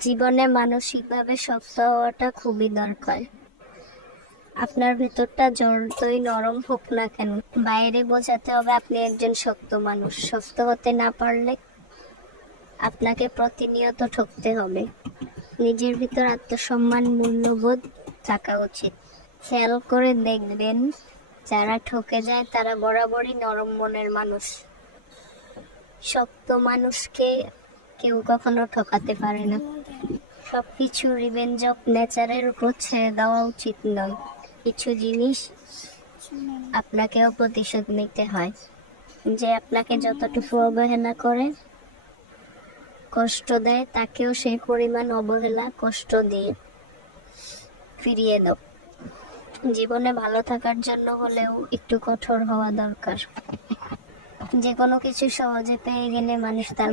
জীবনে মানসিকভাবে শক্ত হওয়াটা খুবই দরকার। আপনার ভেতরটা যতই নরম হোক না কেন, বাইরে বোঝাতে হবে আপনি একজন শক্ত মানুষ। শক্ত হতে না পারলে আপনাকে প্রতিনিয়ত ঠকতে হবে। নিজের ভিতর আত্মসম্মান, মূল্যবোধ থাকা উচিত। খেয়াল করে দেখবেন, যারা ঠকে যায় তারা বরাবরই নরম মনের মানুষ। শক্ত মানুষকে কেউ কখনো ঠকাতে পারে না। সবকিছু রিভেঞ্জ অফ নেচারের উপর ছেড়ে দেওয়া উচিত নয়। কিছু জিনিস আপনাকেও প্রতিশোধ নিতে হয়। যে আপনাকে যতটুকু অবহেলা করে, কষ্ট দেয়, তাকেও সেই পরিমাণ অবহেলা, কষ্ট দিয়ে ফিরিয়ে দাও। জীবনে ভালো থাকার জন্য হলেও একটু কঠোর হওয়া দরকার। যে কোনো কিছু সহজে পেয়ে গেলে মানুষ তার